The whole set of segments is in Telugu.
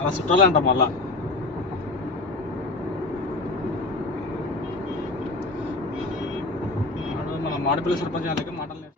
అలా చుట్టాలంట మళ్ళా. మన మాడిపల్లి సర్పంచ్ గారికి మాటలు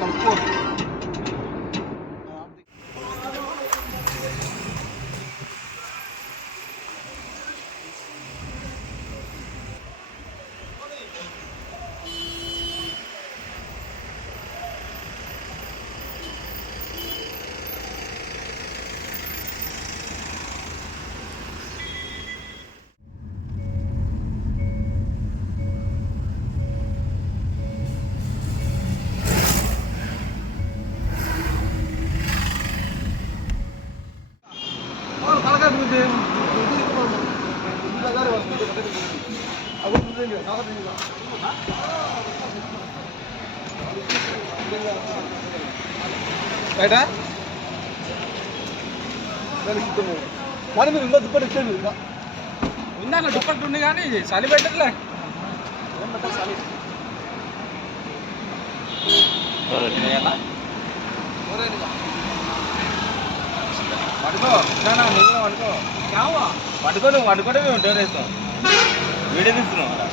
కలుపుకో. రైటా మరి మీరు ఇంకో దుప్పటి ఇచ్చేది ఇందాక దుప్పటి ఉంది కానీ చలి పెట్టట్లే. పడుకో పడుకో పడుకో నువ్వు పడుకోవడం మేము డోర్ వేస్తాం. వీడియో తీస్తున్నాం అలా.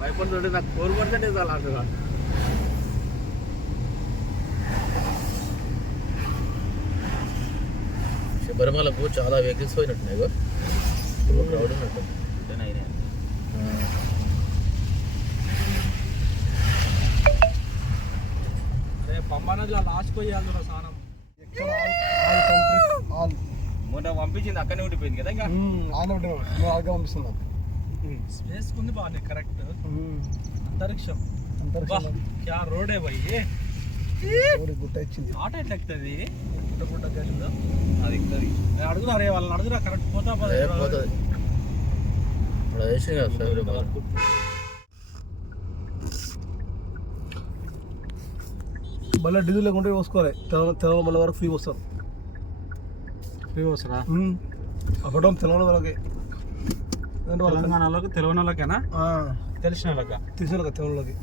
భయపడుతుంటే నాకు 4% చాలా ఆశగా. శబరిమలకు చాలా వెహికల్స్ పోయినట్టున్నాయి. క్రౌడ్ ఉన్నట్టు. అరే పంబా నదిలో లాస్ట్ పోయాలి స్నానం. మొన్న పంపించింది అక్కడనే ఉండిపోయింది కదా. ఇంకా ఆయన పంపిస్తున్నాం. స్పేస్ ఉంది బాగానే కరెక్ట్. అంతరిక్షం క్యా రోడే భయ్. గుట్ట ఇచ్చింది. ఆటో ఎట్లా ఎక్కుతుంది? గుట్ట గుట్ట కలిసిందో అది ఎక్కుతుంది. అడుగురా రే వాళ్ళని అడుగురా. కరెక్ట్ పోతా పోతుంది. మళ్ళీ డీజిల్ లేకుంటే పోసుకోవాలి. తెలంగాణ మళ్ళీ వరకు ఫ్రీ వస్తారు. ఫ్రీ వస్తారా? అప్పటం తెలంగాణ వాళ్ళకి, తెలంగాణ వాళ్ళకి, తెలియని వాళ్ళకేనా? తెలిసిన వాళ్ళకి,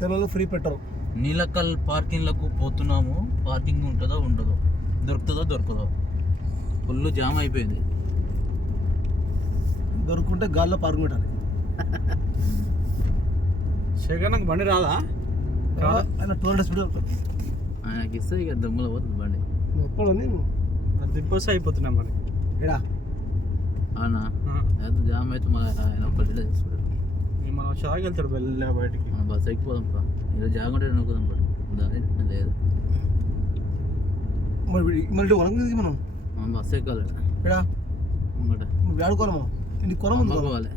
తెలంగాణ ఫ్రీ పెట్టరు. నీలకల్ పార్కింగ్లకు పోతున్నాము. పార్కింగ్ ఉంటుందో ఉండదో, దొరకదో ఫుల్ జామ్ అయిపోయింది. దొరుకుంటే గాల్లో పార్కింగ్ పెట్టాలి. శేఖర్ నాకు బండి రాదా? ఆయన టోల్ స్పీడ్ ఆయనకి ఇస్తే ఇక దమ్ములో పోతుంది బండి. ఎప్పుడు దిబ్బొస్తే అయిపోతున్నాం మరి. ఎడా అవునా? అయితే జామ్ అయితే మళ్ళీ ఆయన ఒక్కటి తీసుకుంటాడు. మనం షాకి వెళ్తాడు వెళ్ళా బయటికి. మనం బస్సు ఎక్కిపోదాం పా. ఇలా జాగ్రత్త నొక్కుదాం పడు. లేదు మళ్ళీ వరంగల్ మనం బస్సు ఎక్కాలి. ఎడా ఇంకట ఆడుకోవాలమ్మా. ఇంటికి కొనవాలి.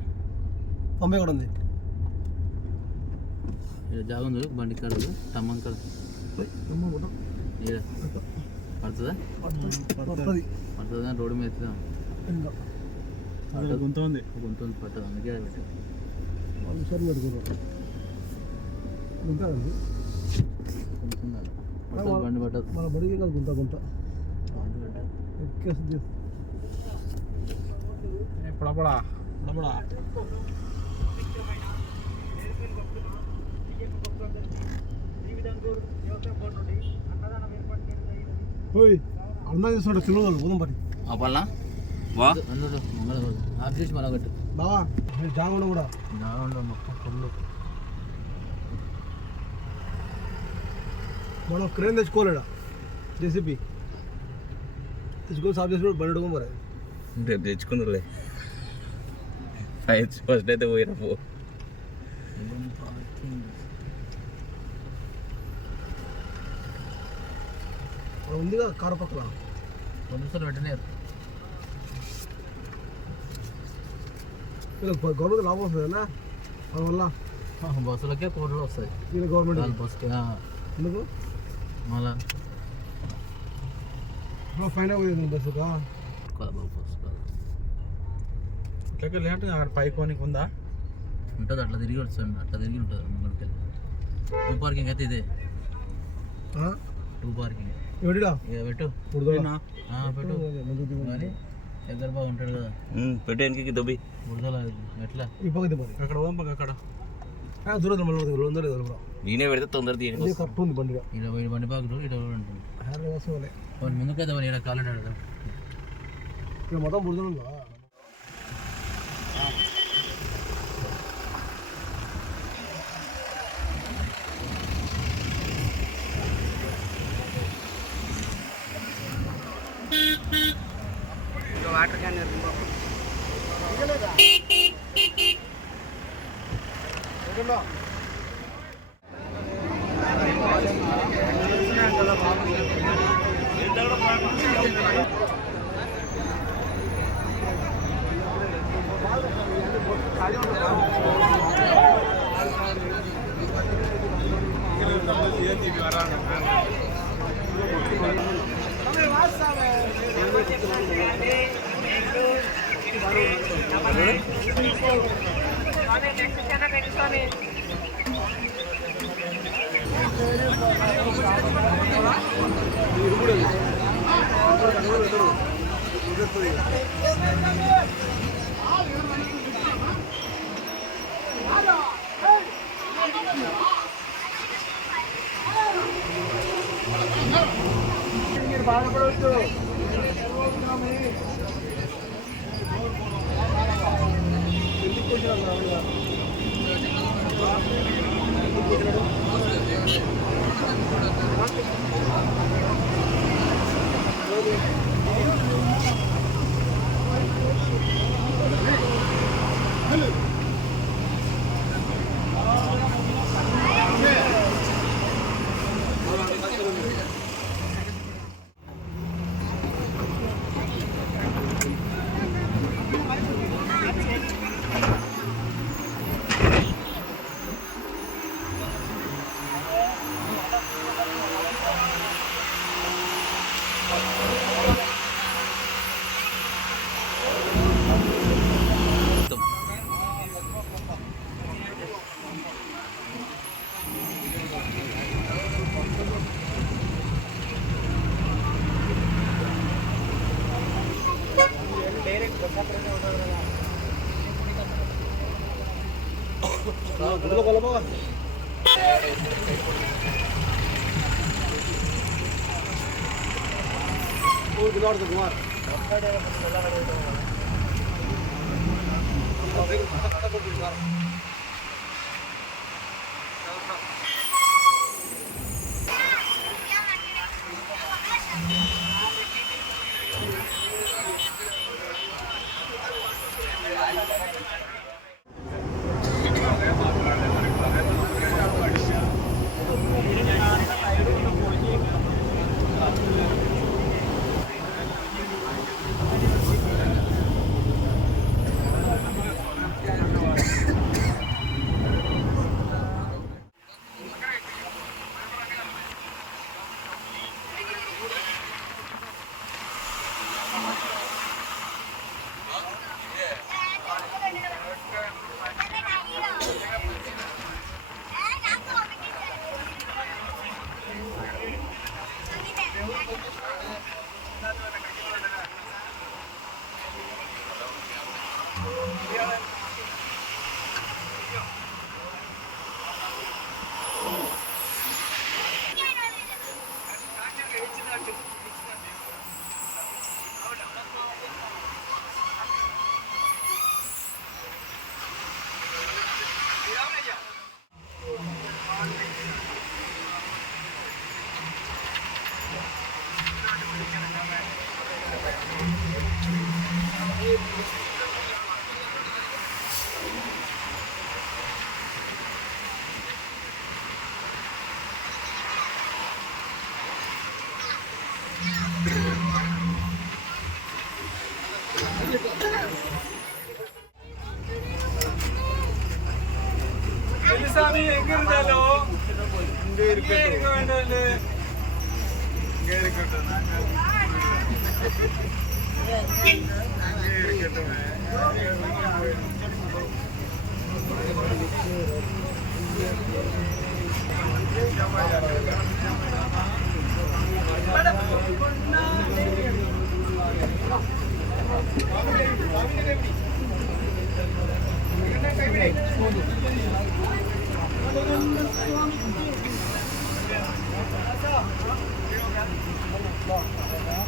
పంపే కూడా ఉంది. ఇలా జాగుంది బండి కాడ టమ్మం కాడ పడుతుందా? పడుతుందా? రోడ్డు మీద గుంత ఉంది పట్టదు. అందుకే పెట్టారు. బండి పట్టదు. మన బడికి కాదు గుంత ఎక్కేస్తుంది. పడపడా అన్నా చేస్తాడు కిలోలు పోదాం పట్టి అప్పల్నా ఆఫ్ చేసి మళ్ళీ కట్టు బావా. జాగంలో కూడా మనం క్రేన్ తెచ్చుకోలేడా? జేసీబీ తెచ్చుకొని సాఫ్ చేసి బండి అడుగు మరి. తెచ్చుకుందరులే. ఫస్ట్ అయితే పోయినా పో. ఉందిగా కారు పక్కన కొన్నిసార్లు పెట్టలేరు. గవర్నమెంట్ లాభం వస్తుందన్నా అందువల్ల. బస్సులకే కోట్లు వస్తాయి గవర్నమెంట్ బస్సుకి. ఎందుకు మళ్ళా ఫైన్ అవుతుంది బస్సుకా? లేదంటే పైకోనికి ఉందా? ఉంటుంది అట్లా తిరిగి వస్తుంది. అట్లా తిరిగి ఉంటుంది ముంగడికి. టూ పార్కింగ్ అయితే ఇదే. టూ పార్కింగ్ పెట్టు కానీ దగ్గర బాగా ఉంటాడు కదా. పెట్టు వెనక్కి దొబ్బి బుడదల ఎట్లా అక్కడ అక్కడ దూరం నేనే పెడితే తొందర కరెక్ట్ ఉంది బండి. ఇలా బండి పాకుడు ఇటు ఉంటుంది. ముందుకైతే మరి ఇలా కాలండి కదా మొత్తం బుడదలు. వాటర్ క్యాన్ మీరు బాధపడవద్దు. ఎందుకు కుమార్ சாமி எங்க இருந்தாலும் இங்கே இருக்க வேண்டாம். இங்கே இருக்கட்டும்.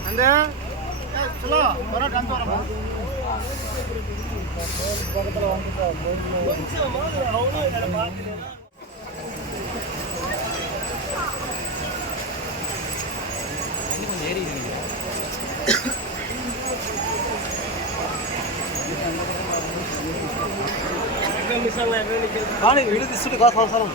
అంటే చలో పొరాట అంత వరమా కానీ వీడియో తీసుకుంటే కాదు అవసరం.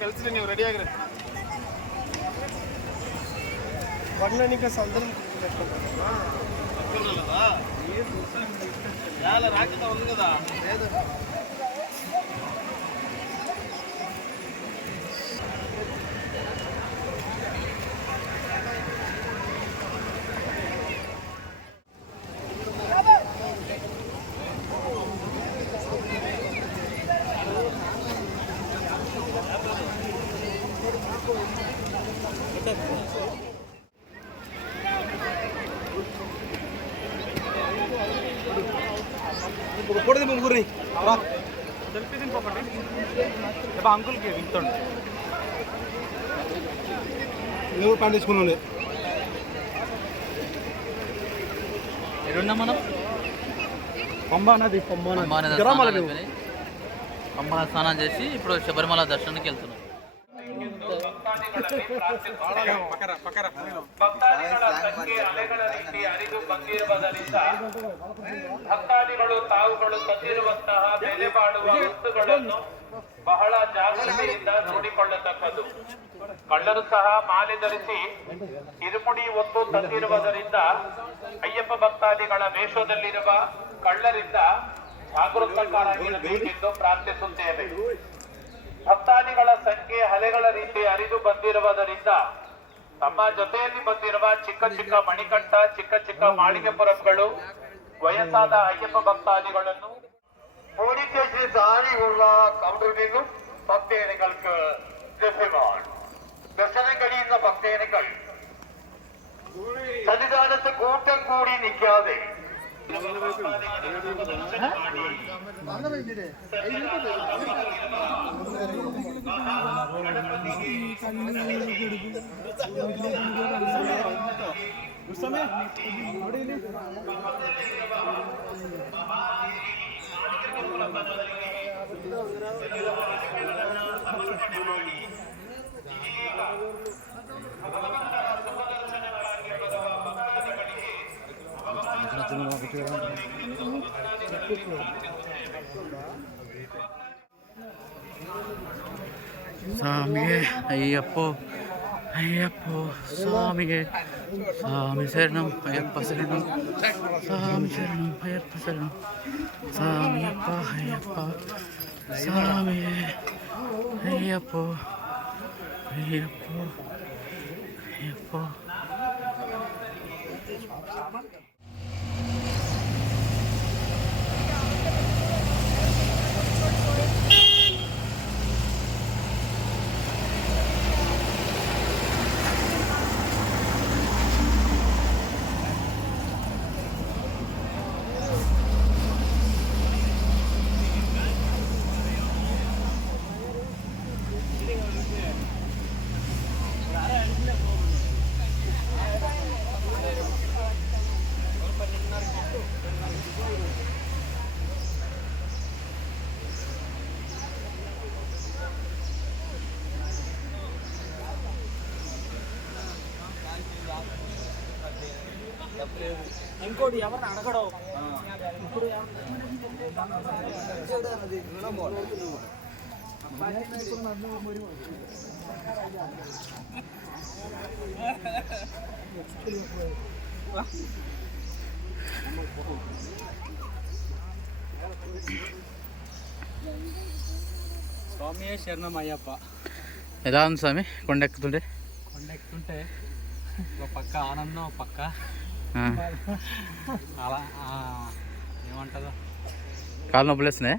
కలిసి ನೀವು ರೆಡಿ ಆಗಿರಿ ಬಣ್ಣನಿಗೆ ಸಂದರ್ಭ రాకిత ఉంది కదా ముగ్గురిని సెల్ఫీ దింపండి అంకుల్కి దింపుతాడు నువ్వు పని తీసుకున్నాను ఎడున్నా మనం పంబానది పంబా స్నానం చేసి ఇప్పుడు శబరిమల దర్శనానికి వెళ్తున్నాం. ಭಕ್ತಾದಿಗಳು ತಾವುಗಳು ತಂದಿರುವಂತಹ ಬೆಲೆ ಬಾಳುವ ವಸ್ತುಗಳನ್ನು ಬಹಳ ಜಾಗೃತಿಯಿಂದ ನೋಡಿಕೊಳ್ಳತಕ್ಕದ್ದು. ಕಳ್ಳರು ಸಹ ಮಾಲೆ ಧರಿಸಿ ಇರುಮುಡಿ ಒತ್ತು ತಂದಿರುವುದರಿಂದ ಅಯ್ಯಪ್ಪ ಭಕ್ತಾದಿಗಳ ವೇಷದಲ್ಲಿರುವ ಕಳ್ಳರಿಂದ ಜಾಗೃತರಾಗಿರಬೇಕೆಂದು ಪ್ರಾರ್ಥಿಸುತ್ತೇವೆ. ಭಕ್ತಾದಿಗಳ ಸಂಖ್ಯೆ ಅಲೆಗಳ ರೀತಿ ಹರಿದು ಬಂದಿರುವುದರಿಂದ ತಮ್ಮ ಜೊತೆಯಲ್ಲಿ ಬಂದಿರುವ ಚಿಕ್ಕ ಚಿಕ್ಕ ಮಣಿಕಂಠ, ಚಿಕ್ಕ ಚಿಕ್ಕ മാളികപ്പുറംಗಳು വയസ്സാದ അയ്യപ്പ ഭക്താദിಗಳನ್ನು പോലീസ് സ്റ്റേഷനിൽ താഴെയുള്ള കൗണ്ടറിൽ നിന്നും ഭക്തജനങ്ങൾക്ക് ലഭ്യമാണ്. ദർശനം കഴിയുന്ന ഭക്തജനങ്ങൾ സന്നിധാനത്ത് കൂട്ടം കൂടി നിൽക്കാതെ స్వామియే అయ్యప్పో అయ్యప్పో స్వామియే స్వామి శరణం అయ్యప్ప శరణం స్వామి శరణం అయ్యప్ప శరణం స్వామి అప్ప అయ్యప్ప స్వామియే అయ్యప్పో అయ్యప్పో అయ్యప్పో. ఇంకోటి ఎవరిని అడగడం ఇప్పుడు స్వామి శరణం అయ్యప్ప. ఎలా ఉంది స్వామి కొండెక్కుతుంటే? కొండెక్కుతుంటే ఒక పక్క ఆనందం, ఒక పక్క అలా ఏమంటుందో కాళ్ళు నొప్పులు వేస్తున్నాయి.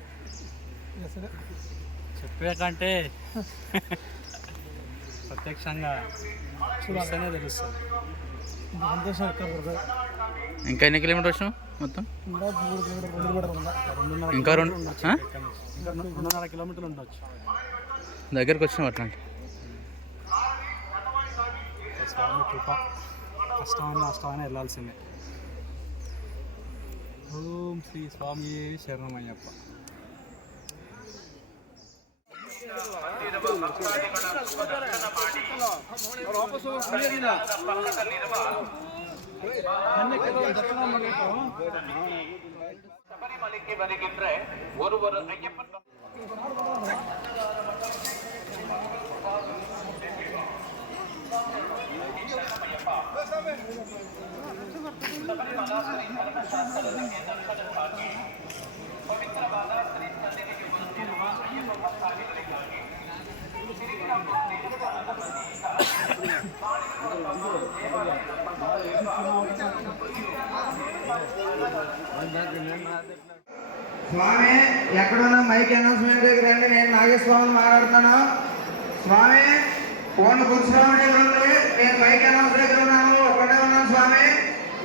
చెప్పే కంటే ప్రత్యక్షంగా చూస్తేనే తెలుస్తుంది. ఇంకా ఎన్ని కిలోమీటర్ వచ్చినావు మొత్తం? ఇంకా 2.5 కిలోమీటర్లు ఉండొచ్చు. దగ్గరికి వచ్చినావు అట్లాంటి. స్వామి కృప, కష్టమైన నష్టమైన వెళ్ళాల్సిందే. ఓం శ్రీ స్వామి శరణమయ్యప్ప. ಶಬರಿಮಲೆಗೆ ಬರಗಿದ್ರೆ ಒರುವರು ಅಯ್ಯಪ್ಪನ ಪವಿತ್ರವಾದ ಶ್ರೀ ಸನ್ನಿಧಿಗೆ ಬರುತ್ತಿರುವ ಅಯ್ಯಪ್ಪ ಭಕ್ತಾದಿಗಳಿಗಾಗಿ స్వామి ఎక్కడున్నా మైక్ అనౌన్స్మెంట్ దగ్గర రండి. నేను నాగేశ్వరం మాట్లాడుతాను. స్వామి ఫోన్ కూర్చోవడం దగ్గర ఉంది. నేను మైక్ అనౌన్స్ దగ్గర ఉన్నాను. ఒక్కడే ఉన్నాను. స్వామి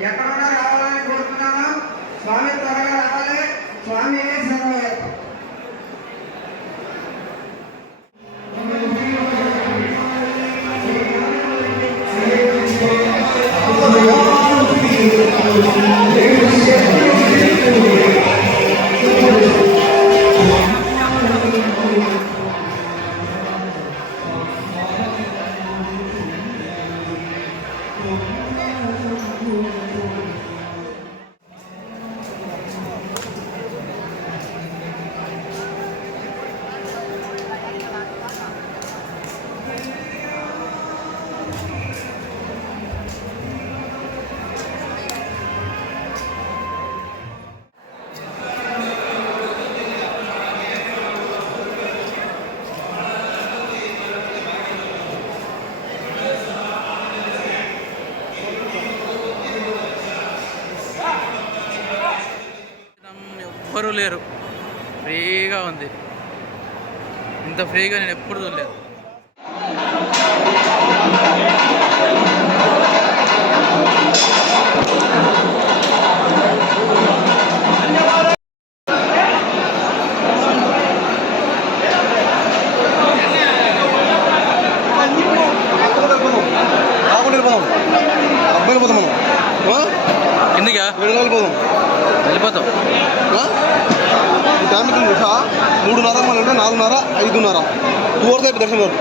ఎక్కడున్నా రావాలని కోరుతున్నాను. స్వామి త్వరగా రావాలి. స్వామి లేరు, ఫ్రీగా ఉంది. ఇంత ఫ్రీగా నేను ఎప్పుడు చూడలేదు. ఎందుకా వెళ్ళిపోతాం. టైంకి 3:30 మళ్ళీ 4:30, 5:30 2 అవర్స్ అయిపోయి దర్శనం వరకు.